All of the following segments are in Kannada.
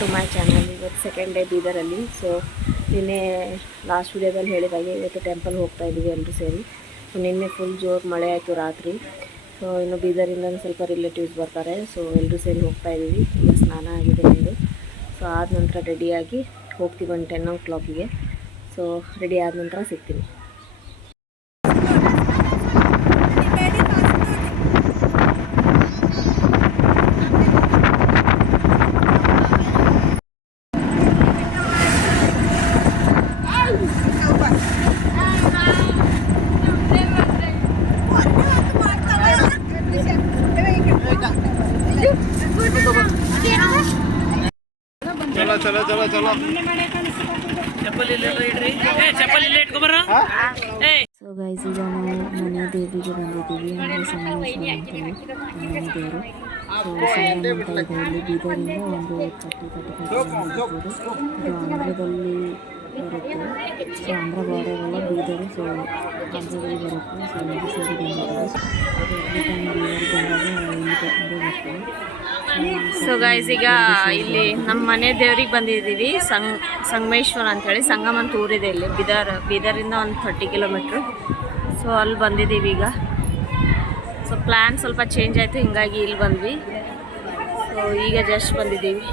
To my channel. ಇವತ್ತು ಸೆಕೆಂಡ್ ಡೇ ಬೀದರಲ್ಲಿ. ಸೊ ನಿನ್ನೆ ಲಾಸ್ಟ್ ವಿಡಿಯೋದಲ್ಲಿ ಹೇಳಿದಾಗೆ ಇವತ್ತು ಟೆಂಪಲ್ ಹೋಗ್ತಾ ಇದ್ದೀವಿ ಎಲ್ಲರೂ ಸೇರಿ. ಸೊ ನಿನ್ನೆ ಫುಲ್ ಜೋರು ಮಳೆ ಆಯಿತು ರಾತ್ರಿ. ಸೊ ಇನ್ನು ಬೀದರಿಂದ ಸ್ವಲ್ಪ ರಿಲೇಟಿವ್ಸ್ ಬರ್ತಾರೆ. ಸೊ ಎಲ್ಲರೂ ಸೇರಿ ಹೋಗ್ತಾ ಇದ್ದೀವಿ. ಈಗ ಸ್ನಾನ ಆಗಿದೆ ಎಂದು. ಸೊ ಆದ ನಂತರ ರೆಡಿಯಾಗಿ ಹೋಗ್ತೀವಿ ಒಂದು 10 o'clock. ಸೊ ರೆಡಿ ಆದ ನಂತರ ಸಿಗ್ತೀವಿ. चलो चलो चलो ಸೊ ಗೈಸ್, ಈಗ ನಾವು ಮನೆ ದೇವರಿಗೆ ಬಂದಿದ್ದೀವಿ. ಅಂದರೆ ಸಂಗಮೇಶ್ವರ ಅಂತೇಳಿ ಮನೆ ದೇವರು. ಸೊ ಸಂಗಮ ಅಂತ ಇದೆ ಇಲ್ಲಿ ಬೀದರಿಂದ ಒಂದು 30-35 ಇದು ಆಂಧ್ರದಲ್ಲಿ ಬರುತ್ತೆ. ಸೊ ಆಂಧ್ರ ಬಾರ್ಡರ್ ಎಲ್ಲ ಬೀದರು. ಸೊ ಆಂಧ್ರದಲ್ಲಿ ಬರುತ್ತೆ. ಸೊ ಎಲ್ಲರೂ ಸೇರಿ ಬಂದಿದ್ದಾರೆ. ಎವ್ರಿ ಟೈಮ್ ದೇವರು ಬಂದಾಗ ಬರ್ತೀವಿ. ಸೊ ಗೈಸ್, ಈಗ ಇಲ್ಲಿ ನಮ್ಮ ಮನೆ ದೇವ್ರಿಗೆ ಬಂದಿದ್ದೀವಿ. ಸಂಗಮೇಶ್ವರ ಅಂಥೇಳಿ. ಸಂಗಮ ಅಂತ ಊರಿದೆ ಇಲ್ಲಿ ಬೀದರಿಂದ ಒಂದು 30 ಕಿಲೋಮೀಟ್ರ್. ಸೊ ಅಲ್ಲಿ ಬಂದಿದ್ದೀವಿ ಈಗ. ಸೊ ಪ್ಲ್ಯಾನ್ ಸ್ವಲ್ಪ ಚೇಂಜ್ ಆಯಿತು, ಹಿಂಗಾಗಿ ಇಲ್ಲಿ ಬಂದ್ವಿ. ಸೊ ಈಗ ಜಸ್ಟ್ ಬಂದಿದ್ದೀವಿ.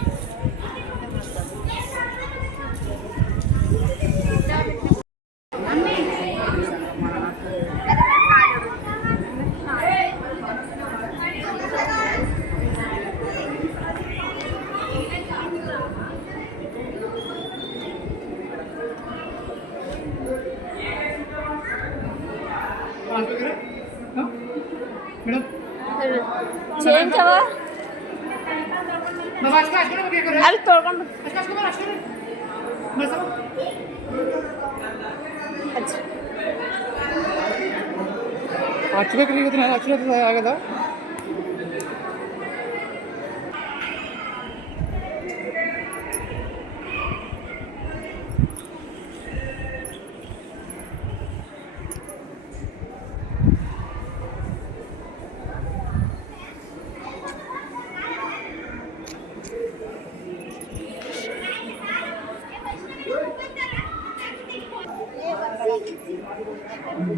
ಚೇಂಜ್ ಅವ ಅಲ್ಲಿ ತೊಳ್ಕೊಂಡು ಅಕ್ಷರ ಆಗದ.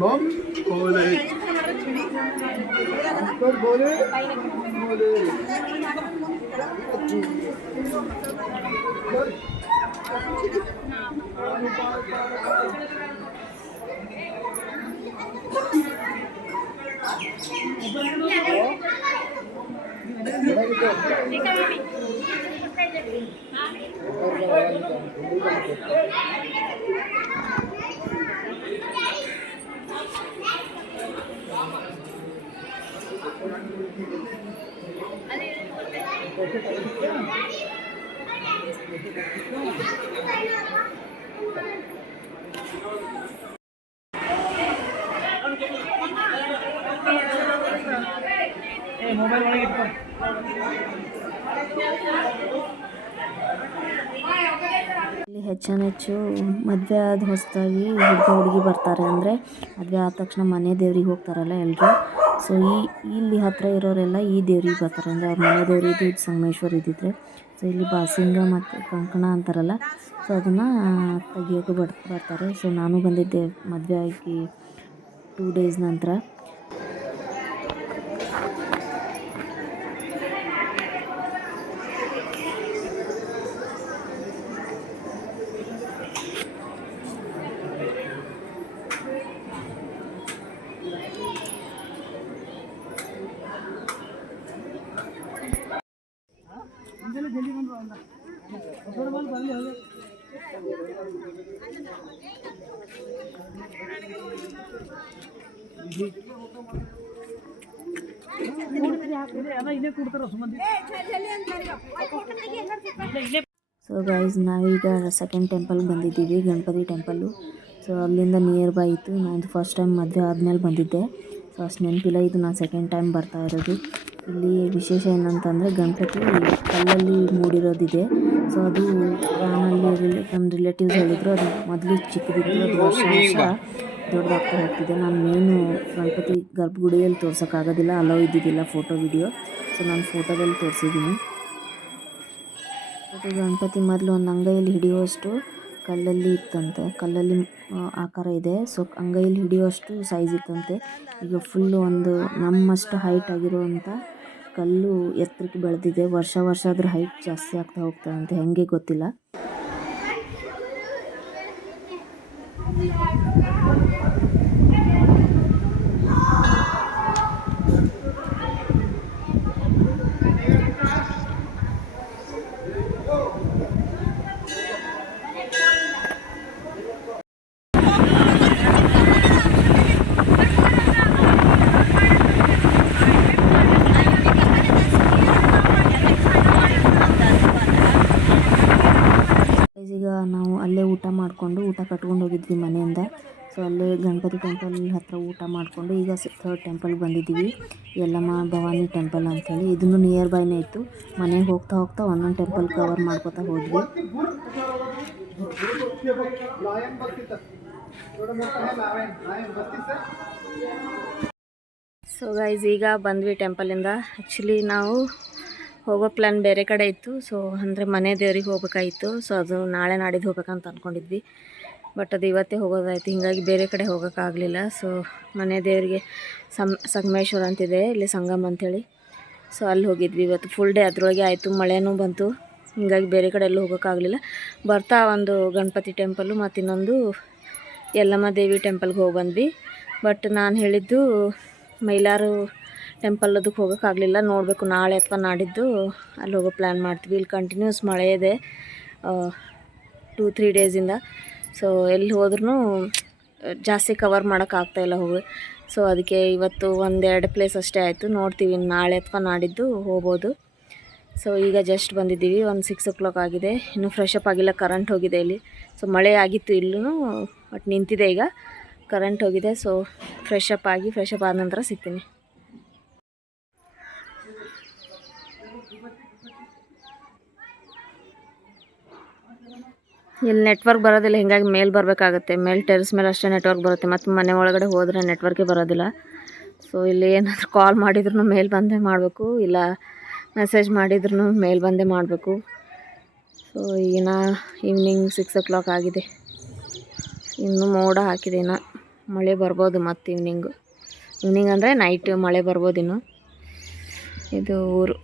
बम बोले बोले मोबाइल वाले ಇಲ್ಲಿ ಹೆಚ್ಚು ಮದುವೆ ಆದ ಹೊಸದಾಗಿ ಹುಡುಗಿ ಬರ್ತಾರೆ. ಅಂದರೆ ಮದುವೆ ಆದ ತಕ್ಷಣ ಮನೆ ದೇವ್ರಿಗೆ ಹೋಗ್ತಾರಲ್ಲ ಎಲ್ಲರೂ. ಸೊ ಇಲ್ಲಿ ಹತ್ತಿರ ಇರೋರೆಲ್ಲ ಈ ದೇವ್ರಿಗೆ ಬರ್ತಾರೆ. ಅಂದರೆ ಅವ್ರ ಮನೆ ದೇವ್ರಿಗೆ ಇದು ಸಂಗಮೇಶ್ವರ ಇದ್ದಿದ್ರೆ. ಸೊ ಇಲ್ಲಿ ಬಾಸಿಂಗ ಮತ್ತು ಕಂಕಣ ಅಂತಾರಲ್ಲ, ಸೊ ಅದನ್ನು ತೆಗಿಯೋಕೆ ಬರ್ತಾರೆ. ಸೊ ನಾನು ಬಂದಿದ್ದೆ ಮದುವೆ ಆಗಿ 2 days ನಂತರ. ಸೊ ಗೈಸ್, ನಾವೀಗ ಸೆಕೆಂಡ್ ಟೆಂಪಲ್ಗೆ ಬಂದಿದ್ದೀವಿ, ಗಣಪತಿ ಟೆಂಪಲ್ಲು. ಸೊ ಅಲ್ಲಿಂದ ನಿಯರ್ ಬೈ ಇತ್ತು. ನಾನು ಫಸ್ಟ್ ಟೈಮ್ ಮದುವೆ ಆದಮೇಲೆ ಬಂದಿದ್ದೆ. ಸೊ ಅಷ್ಟು ನೆನಪಿಲ್ಲ. ಇದು ನಾನು ಸೆಕೆಂಡ್ ಟೈಮ್ ಬರ್ತಾ ಇರೋದು. ಇಲ್ಲಿ ವಿಶೇಷ ಏನಂತಂದರೆ ಗಣಪತಿ ಕಲ್ಲಲ್ಲಿ ಮೂಡಿರೋದಿದೆ. ಸೊ ಅದು ರಾಮಲ್ಲಿ ನಮ್ಮ ರಿಲೇಟಿವ್ಸ್ ಹೇಳಿದರು. ಅದು ಮೊದಲು ಚಿಕ್ಕದಿತ್ತು, ಅದು ವರ್ಷ ದೊಡ್ಡದಾಗ್ತಾ ಹೋಗ್ತಿದೆ. ನಾನು ಮೇನು ಗಣಪತಿ ಗರ್ಭಗುಡಿಯಲ್ಲಿ ತೋರ್ಸೋಕ್ಕಾಗೋದಿಲ್ಲ, ಅಲೋ ಇದ್ದಿದ್ದಿಲ್ಲ ಫೋಟೋ ವಿಡಿಯೋ. ಸೊ ನಾನು ಫೋಟೋದಲ್ಲಿ ತೋರಿಸಿದ್ದೀನಿ. ಅದು ಗಣಪತಿ ಮೊದಲು ಒಂದು ಅಂಗೈಯಲ್ಲಿ ಹಿಡಿಯುವಷ್ಟು ಕಲ್ಲಲ್ಲಿ ಇತ್ತಂತೆ, ಕಲ್ಲಲ್ಲಿ ಆಕಾರ ಇದೆ. ಸೊ ಅಂಗೈಯಲ್ಲಿ ಹಿಡಿಯುವಷ್ಟು ಸೈಜ್ ಇತ್ತಂತೆ. ಈಗ ಫುಲ್ಲು ಒಂದು ನಮ್ಮಷ್ಟು ಹೈಟ್ ಆಗಿರುವಂಥ ಕಲ್ಲು ಎತ್ತರಕ್ಕೆ ಬೆಳೆದಿದೆ. ವರ್ಷ ವರ್ಷ ಅದ್ರ ಹೈಟ್ ಜಾಸ್ತಿ ಆಗ್ತಾ ಹೋಗ್ತದಂತೆ, ಹೆಂಗೆ ಗೊತ್ತಿಲ್ಲ. ಈಗ ನಾವು ಅಲ್ಲೇ ಊಟ ಕಟ್ಕೊಂಡು ಹೋಗಿದ್ವಿ ಮನೆಯಿಂದ. ಸೊ ಅಲ್ಲೇ ಗಣಪತಿ ಟೆಂಪಲ್ ಹತ್ರ ಊಟ ಮಾಡಿಕೊಂಡು ಈಗ ಥರ್ಡ್ ಟೆಂಪಲ್ಗೆ ಬಂದಿದ್ದೀವಿ, ಯಲ್ಲಮ್ಮ ಭವಾನಿ ಟೆಂಪಲ್ ಅಂಥೇಳಿ. ಇದನ್ನು ನಿಯರ್ ಬೈನೇ ಇತ್ತು. ಮನೆಗೆ ಹೋಗ್ತಾ ಹೋಗ್ತಾ ಒಂದೊಂದು ಟೆಂಪಲ್ ಕವರ್ ಮಾಡ್ಕೊತಾ ಹೋದ್ವಿ. ಸೊ ಗೈಸ್ ಈಗ ಬಂದ್ವಿ ಟೆಂಪಲಿಂದ. ಆ್ಯಕ್ಚುಲಿ ನಾವು ಹೋಗೋ ಪ್ಲ್ಯಾನ್ ಬೇರೆ ಕಡೆ ಇತ್ತು. ಸೊ ಅಂದರೆ ಮನೆ ದೇವ್ರಿಗೆ ಹೋಗ್ಬೇಕಾಗಿತ್ತು. ಸೊ ಅದು ನಾಳೆ ನಾಡಿದ್ದು ಹೋಗ್ಬೇಕಂತ ಅಂದ್ಕೊಂಡಿದ್ವಿ, ಬಟ್ ಅದು ಇವತ್ತೇ ಹೋಗೋದಾಯ್ತು. ಹೀಗಾಗಿ ಬೇರೆ ಕಡೆ ಹೋಗೋಕ್ಕಾಗಲಿಲ್ಲ. ಸೊ ಮನೆ ದೇವರಿಗೆ ಸಂಗಮೇಶ್ವರ ಅಂತಿದೆ ಇಲ್ಲಿ, ಸಂಗಮ್ ಅಂಥೇಳಿ. ಸೊ ಅಲ್ಲಿ ಹೋಗಿದ್ವಿ. ಇವತ್ತು ಫುಲ್ ಡೇ ಅದರೊಳಗೆ ಆಯಿತು, ಮಳೆನೂ ಬಂತು. ಹೀಗಾಗಿ ಬೇರೆ ಕಡೆ ಎಲ್ಲೂ ಹೋಗೋಕ್ಕಾಗಲಿಲ್ಲ. ಬರ್ತಾ ಒಂದು ಗಣಪತಿ ಟೆಂಪಲ್ಲು ಮತ್ತು ಇನ್ನೊಂದು ಯಲ್ಲಮ್ಮ ದೇವಿ ಟೆಂಪಲ್ಗೆ ಹೋಗಿ ಬಂದ್ವಿ. ಬಟ್ ನಾನು ಹೇಳಿದ್ದು ಮೈಲಾರು ಟೆಂಪಲ್ ಅದಕ್ಕೆ ಹೋಗೋಕ್ಕಾಗಲಿಲ್ಲ. ನೋಡಬೇಕು ನಾಳೆ ಅಥವಾ ನಾಡಿದ್ದು ಅಲ್ಲಿ ಹೋಗೋ ಪ್ಲ್ಯಾನ್ ಮಾಡ್ತೀವಿ. ಇಲ್ಲಿ ಕಂಟಿನ್ಯೂಸ್ ಮಳೆ ಇದೆ 2-3 ಡೇಸಿಂದ. ಸೊ ಎಲ್ಲಿ ಹೋದ್ರೂ ಜಾಸ್ತಿ ಕವರ್ ಮಾಡೋಕ್ಕಾಗ್ತಾಯಿಲ್ಲ ಹೋಗಿ. ಸೊ ಅದಕ್ಕೆ ಇವತ್ತು 1-2 ಪ್ಲೇಸ್ ಅಷ್ಟೇ ಆಯಿತು. ನೋಡ್ತೀವಿ ನಾಳೆ ಅಥವಾ ನಾಡಿದ್ದು ಹೋಗ್ಬೋದು. ಸೊ ಈಗ ಜಸ್ಟ್ ಬಂದಿದ್ದೀವಿ, ಒಂದು 6 o'clock ಆಗಿದೆ. ಇನ್ನೂ ಫ್ರೆಶ್ ಅಪ್ ಆಗಿಲ್ಲ, ಕರೆಂಟ್ ಹೋಗಿದೆ ಇಲ್ಲಿ. ಸೊ ಮಳೆ ಆಗಿತ್ತು ಇಲ್ಲೂ, ಬಟ್ ನಿಂತಿದೆ ಈಗ, ಕರೆಂಟ್ ಹೋಗಿದೆ. ಸೊ ಫ್ರೆಶ್ ಅಪ್ ಆದ ನಂತರ ಸಿಗ್ತೀನಿ. ಇಲ್ಲಿ ನೆಟ್ವರ್ಕ್ ಬರೋದಿಲ್ಲ, ಹೀಗಾಗಿ ಮೇಲೆ ಬರಬೇಕಾಗತ್ತೆ. ಮೇಲೆ ಟೆರೆಸ್ ಮೇಲೆ ಅಷ್ಟೇ ನೆಟ್ವರ್ಕ್ ಬರುತ್ತೆ, ಮತ್ತು ಮನೆ ಒಳಗಡೆ ಹೋದರೆ ನೆಟ್ವರ್ಕೇ ಬರೋದಿಲ್ಲ. ಸೊ ಇಲ್ಲಿ ಏನಾದರೂ ಕಾಲ್ ಮಾಡಿದ್ರೂ ಮೇಲೆ ಬಂದೇ ಮಾಡಬೇಕು, ಇಲ್ಲ ಮೆಸೇಜ್ ಮಾಡಿದ್ರೂ ಮೇಲೆ ಬಂದೇ ಮಾಡಬೇಕು. ಸೊ ಈಗಿನ ಈವ್ನಿಂಗ್ 6 o'clock ಆಗಿದೆ. ಇನ್ನೂ ಮೋಡ ಹಾಕಿದೆ, ಇನ್ನು ಮಳೆ ಬರ್ಬೋದು. ಮತ್ತು ಈವ್ನಿಂಗ್ ಅಂದರೆ ನೈಟ್ ಮಳೆ ಬರ್ಬೋದು. ಇನ್ನು ಇದು ಊರು.